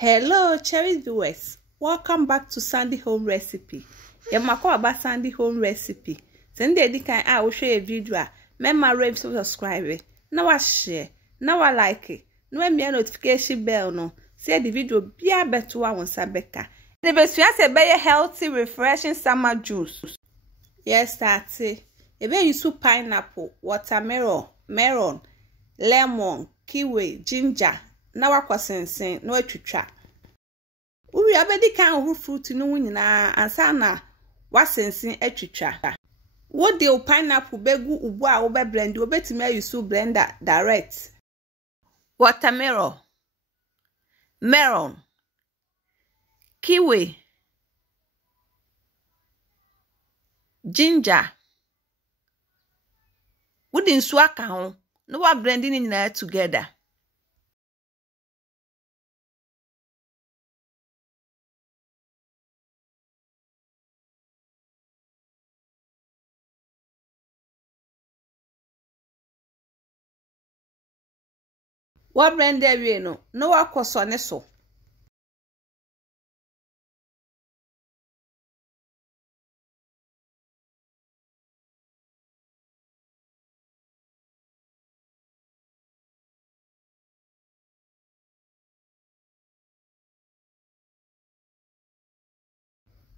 Hello cherry viewers, welcome back to Sandy Home Recipe. Yamako about Sandy Home Recipe. Send the kind I will share a video. Remember rave subscribe. Now I share. Now I like it. No me notification bell no. Say the video be a better one sabeka. The best chance a better healthy, refreshing summer juice. Yes, that's it. A very soup pineapple, watermelon, melon, lemon, kiwi, ginger. Na wakwa sensen na watwitwa uri abedi kan ho fruit no nyina ansa na wasensen atwitwa wo de pineapple begu ubu a wo be blend obetimi ayusu blender direct watermelon melon kiwi ginger wo de nsu aka ho no wa blending nyina together. What blend there we no akwoso ne so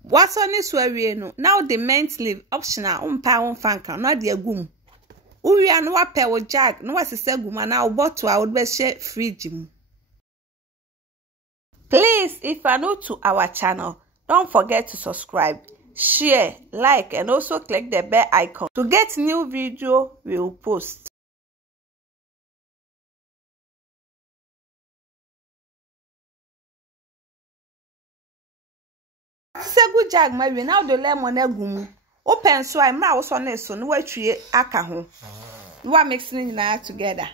what's on this way no now the mint leaf optional umpa fanka no de agum Uria no wape wo jag no wasese guma na bottle a would be share fridge mu. Please, if you are new to our channel, don't forget to subscribe, share, like and also click the bell icon to get new video we will post. Segu jag ma we now the lemon egumu. Open so I ma wo so na so no watwie aka ho. You are mixing it together.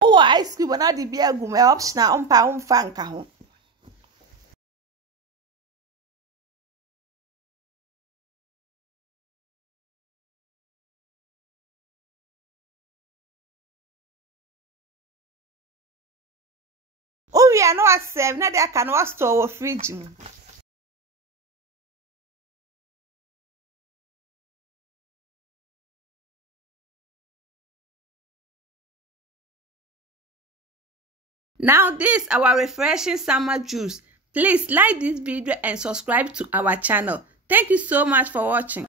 Oh, ice cream na the beer gum optional umpa fanka ho. Oh, we are no serve na dey aka no store wo fridge. Now this our refreshing summer juice. Please like this video and subscribe to our channel. Thank you so much for watching.